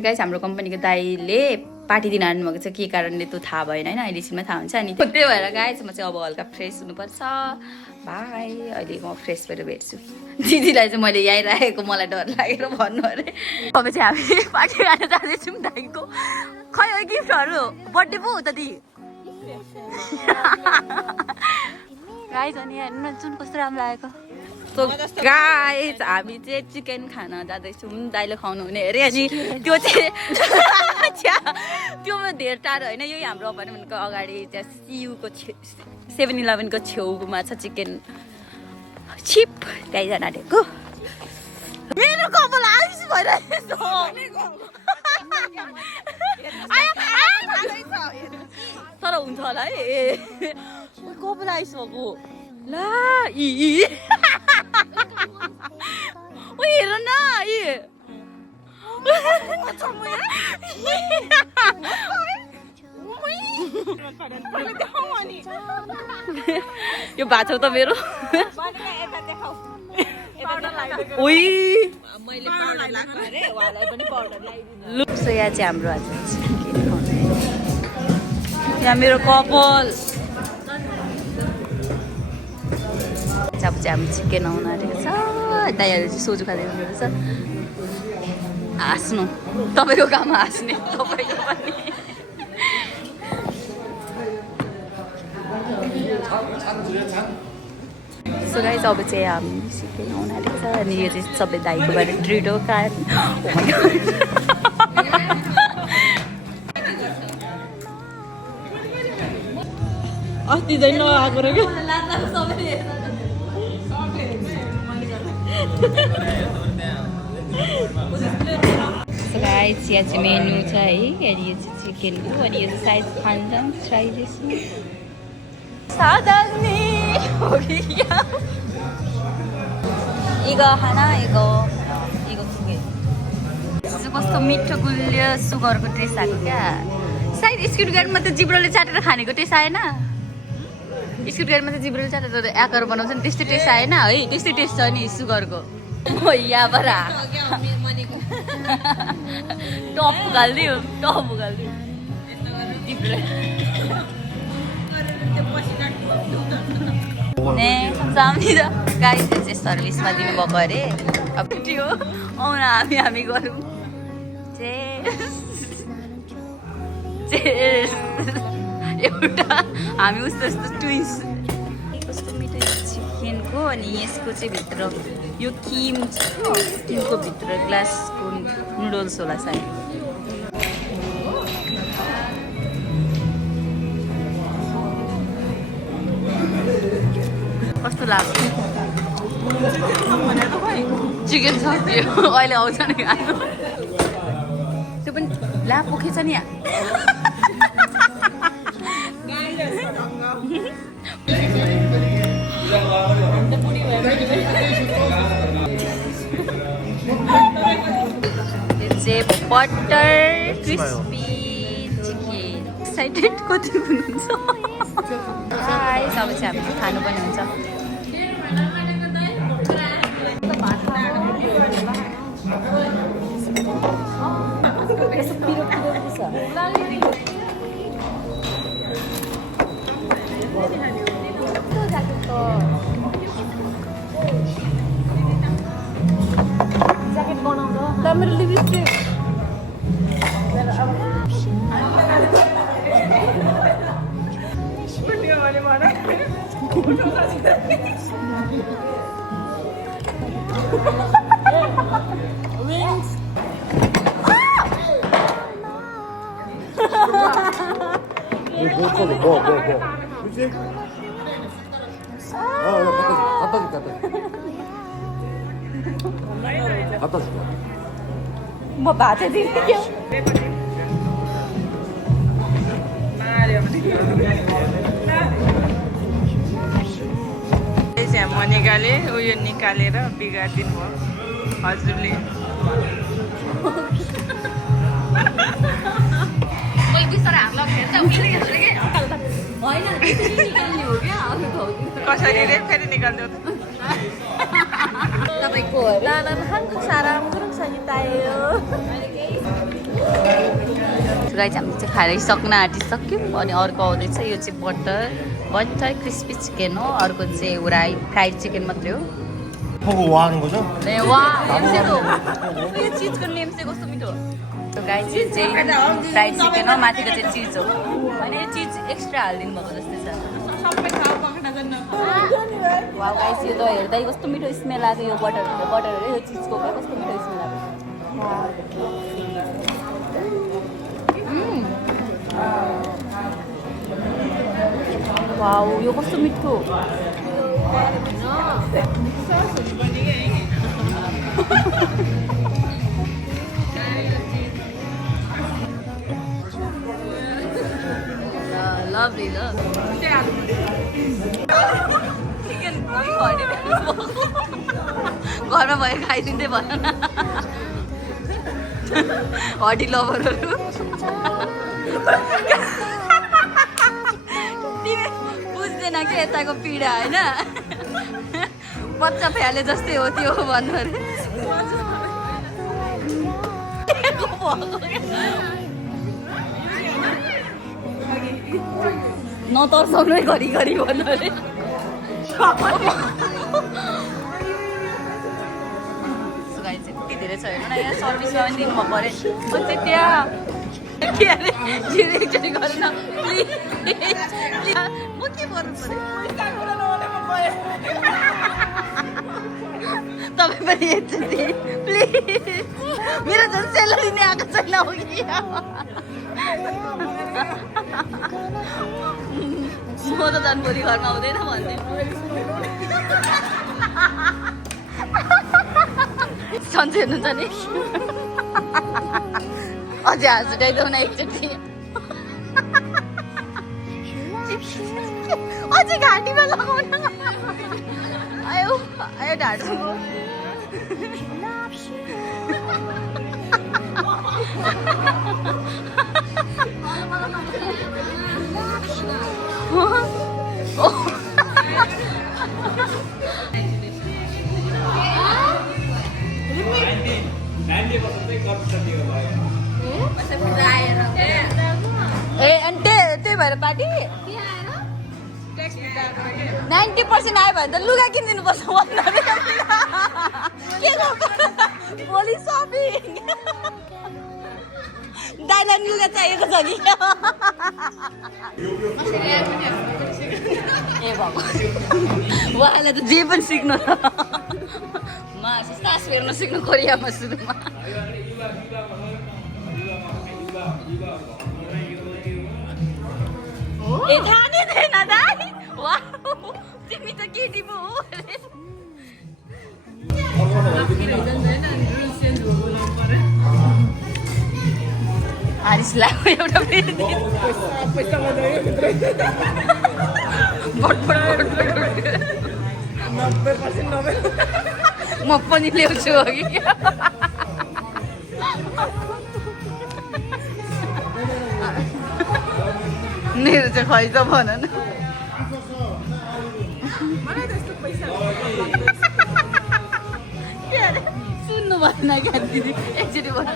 Guys हाम्रो कम्पनीको दाइले पार्टी दिन आउनु भएको छ, के कारणले त्यो थाहा भएन हैन, अहिले एकछिनमा थाहा हुन्छ अनि त्यही भएर गाइस म चाहिँ अब हल्का फ्रेस हुनुपर्छ। बाई, अहिले म फ्रेस भएर भेट्छु। दिदीलाई चाहिँ मैले यहीँ राखेको, मलाई डर लागेर भन्नु अरे। अब चाहिँ हामी पार्टी खान जाँदैछौँ दाइको। खै गिफ्टहरू बर्थडे पो हो त दि गाइस। अनि हेर्नु न जुन कस्तो राम्रो लागेको। सो गाइस हामी चाहिँ चिकन खान जाँदैछौँ, दाइले खुवाउनु हुने अरे। अनि त्यो चाहिँ त्यो धेरै टाढो होइन, यही हाम्रो अपार्टमेन्टको अगाडि त्यहाँ सियुको 7-11 को छेउमा छ चिकन चिप, त्यहीँ जान आँटेको। मेरो कपाल आइस भइरहेको तर हुन्छ होला है। कपाल आइस भएको ला हेर न यो बाछौ त मेरो। सो यहाँ चाहिँ हाम्रो आज यहाँ मेरो कपाल अब चाहिँ हामी चिकन आउनु आँटेको छ। दाइहरूले चाहिँ सोझो खाँदै हुनुहुन्छ। हाँस्नु तपाईँको काम हाँस्ने, तपाईँको पनि। सो गाइस अब चाहिँ हामी चिकन आउनु आँटेको छ अनि यो चाहिँ सबै दाइको बारे ट्रिट हो। अस्ति चाहिँ नआएको रहेछ गाइस। यहाँ चाहिँ मेनु छ है, अनि यो चाहिँ चिकनको, अनि यो चाहिँ साइज खान्छौँ ट्राई गर्छौँ। साधारण हो गया इगो खाना इगो सुगे कस्तो मिठो गुलियो सुगरको टेस्ट आएको क्या। सायद स्कुट गाडीमा त जिब्रोले चाटेर खानेको टेस्ट आएन। स्कुट गाडीमा त जिब्रोले चाटेर आकार बनाउँछ नि, त्यस्तो टेस्ट आएन है। त्यस्तै टेस्ट छ नि सुगरको। यहाँबाट टप गालिदियो, टप गालिदियो सामने त गाडी चाहिँ सर्भिसमा दिनुभएको अरे। अब त्यो आउन हामी गरौँ। एउटा हामी उस्तो उस्तो ट्विन्स। कस्तो मिठो चिकनको, अनि यसको चाहिँ भित्र यो किम छ, किमको भित्र ग्लासको नुडल्स होला सायद। कस्तो लाग्छ चिकन सक्यो अहिले आउँछ नि खानु। त्यो पनि ला पोखेछ नि यहाँ। Butter crispy chicken. एक्साइटेड कति हुनुहुन्छ? सब चाहिँ हामी खानु पनि हुन्छ। मेरो लिपस्टिक 뭐. 그치? 갖다 줄게. 뭐 맞아드릴게요. म निकाले उयो निकालेर बिगारिदिनु भयो हजुरले। कसरी रे फेरि निकाल्दियो तपाईँको लालन 한국 사람 그런 사진 따요. गाइस हामी चाहिँ खाएर सक्न आँटिसक्यौँ अनि अर्को आउँदैछ यो चाहिँ बटर क्रिस्पी चिकन हो अर्को चाहिँ एउटा फ्राइड चिकन मात्रै हो 보고 뭐 하는 거죠? 네, 와, 냄새도. 이 치즈가 냄새 कस्तो मिठो. त्यो गाइस यो चाहिँ फ्राइड चिकन हो माथिको चाहिँ चिज हो. अनि चिज एक्स्ट्रा हाल्दिनु भएको जस्तै छ. सबै खाऊ पक्न जान्न वाउ गाइस यो त हेर्दै कस्तो मिठो स्मेल आएको यो बटर यो चिजको कस्तो मिठो स्मेल आएको. वाउ यो कस्तो मिठो. Lovely, love. घरमा भयो खाइदिँदै भन न हडी लभरहरू बुझ्दैन कि यताको पीडा होइन बच्चा फ्याले जस्तै हो त्यो भन्नु अरे नतर्साउनु है घरिघरि भन्नु अरे यति धेरै छ हेर्नु न यहाँ सर्भिसमा पनि दिनुभएको अरे अनि त्यहाँ के अरे एकचोटि गरेन म के गर्नु पर्यो तपाईँ पनि एकचोटि प्लिज मेरो झन् सेलरी नै आएको छैन हो कि म त झन् भोलि घरमा आउँदैन भन्दै सन्चै हुनुहुन्छ नि अझै हाँस उठाइदेऊ न एकचोटि अझै घाँटीमा लगाउन आयो आयो ढाडु ए अनि त्यही भएर पार्टी 90% आयो भने त लुगा किनिदिनुपर्छ के भोलि सपिङ दाइलाई लुगा चाहिएको छ कि ए उहाँलाई त जे पनि सिक्नु छ सास फेर्न सिक्नु कोरियामा सुरुमा ए थाहा नै थिएन दाइ तिमी त केटी पो हो हारिसलाई एउटा म पनि ल्याउँछु हो कि मेरो चाहिँ खै त भन न के अरे सुन्नु भएन क्या दिदी एकचोटि भन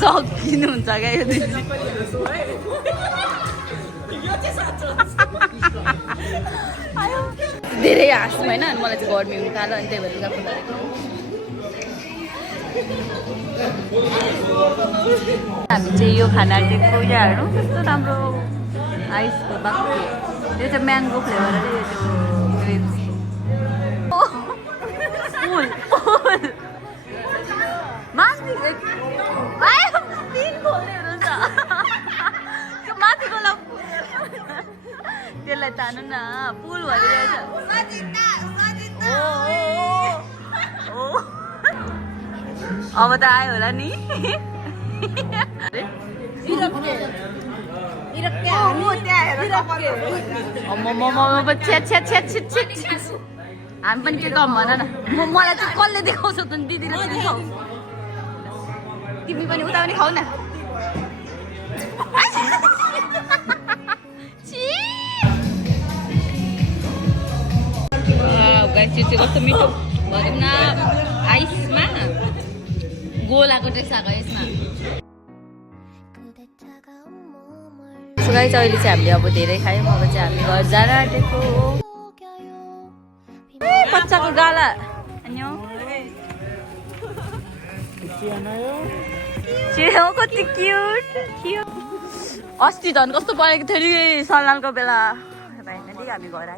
सकिनुहुन्छ क्या यो दिदी धेरै हाँस्यौँ होइन अनि मलाई चाहिँ गर्मी हुनु थाल्यो अनि त्यही भएर लुगा खोलाएको हामी चाहिँ यो खाना दिएको यहाँ हेर्नु कस्तो राम्रो आइसको भएको यो चाहिँ म्याङ्गो फ्लेभर अरे यो ग्रेप्स माथिको त्यसलाई तान्नु न पुल भइरहेछ अब त आयो होला नि हामी पनि के कम भन न मलाई चाहिँ कसले देखाउँछ त दिदी र तिमी पनि उता पनि खाऊ न गाइस यो चाहिँ कस्तो मिठो भनौँ न आइसमा गोलाको ड्रेस आएको यसमा सुगाई अहिले चाहिँ हामीले अब धेरै खायौँ अब चाहिँ हामी घर जान आँटेको बच्चाको गाला अनि कति क्युट अस्ति झन् कस्तो परेको थियो नि सलालको बेला फाइनली हामी घर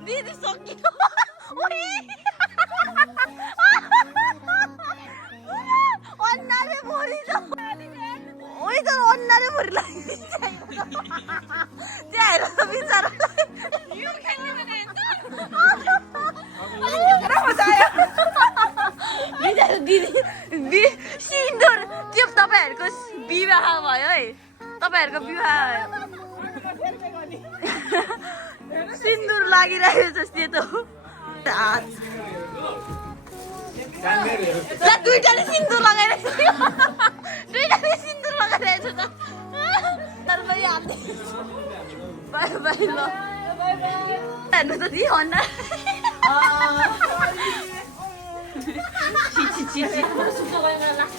दिदी सकियो अन्नाले भरि अन्नाले भरि लाग्यो दिदी सिन्दुर त्यो तपाईँहरूको विवाह भयो है तपाईँहरूको विवाह सिन्दुर लागिरहेको छ सेतो दुईटाले सिन्दुर लगाइरहेको थियो दुईटाले सिन्दुर लगाइरहेको छ तर म याद बाई बाई ल हेर्नु त दि अन्ना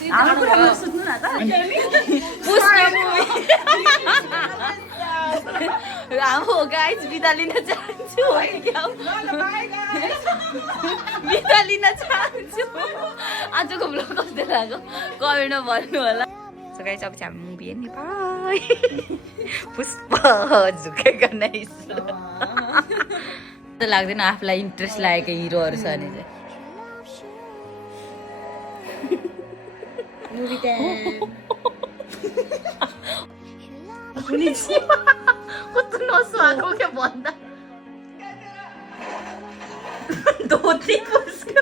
हाम्रो कुरामा सुत्नु न त हाम्रो गाइज बिदा लिन चाहन्छु बिदा लिन चाहन्छु आजको ब्लग कस्तो लाग्यो कमेन्टमा भन्नु होला सो गाइज अब चाहिँ हामी मुभी हेर्ने बाई पुष्प झुकेको नै लाग्दैन आफूलाई इन्ट्रेस्ट लागेको हिरोहरू छ भने चाहिँ कस्तो नसुहाएको क्या भन्दा धोती पुस्को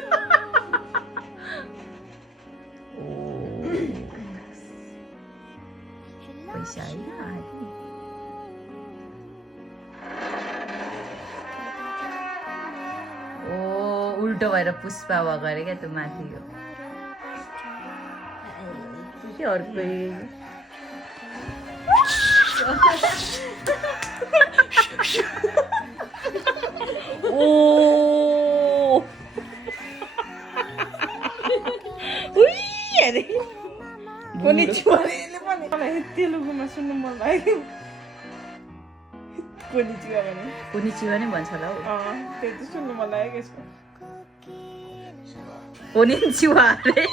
पैसा होइन ओ उल्टो भएर पुष्पा भगरे क्या त्यो माथिको के अर्कै ओ अरे कोनिचिवाले पनि मलाई तेलुगुमा सुन्नु मन लाग्यो कोनिचिवा भने कोनिचिवा नै भन्छ होला हौ त्यो सुन्नु मन लाग्यो यसको कोनिचिवा अरे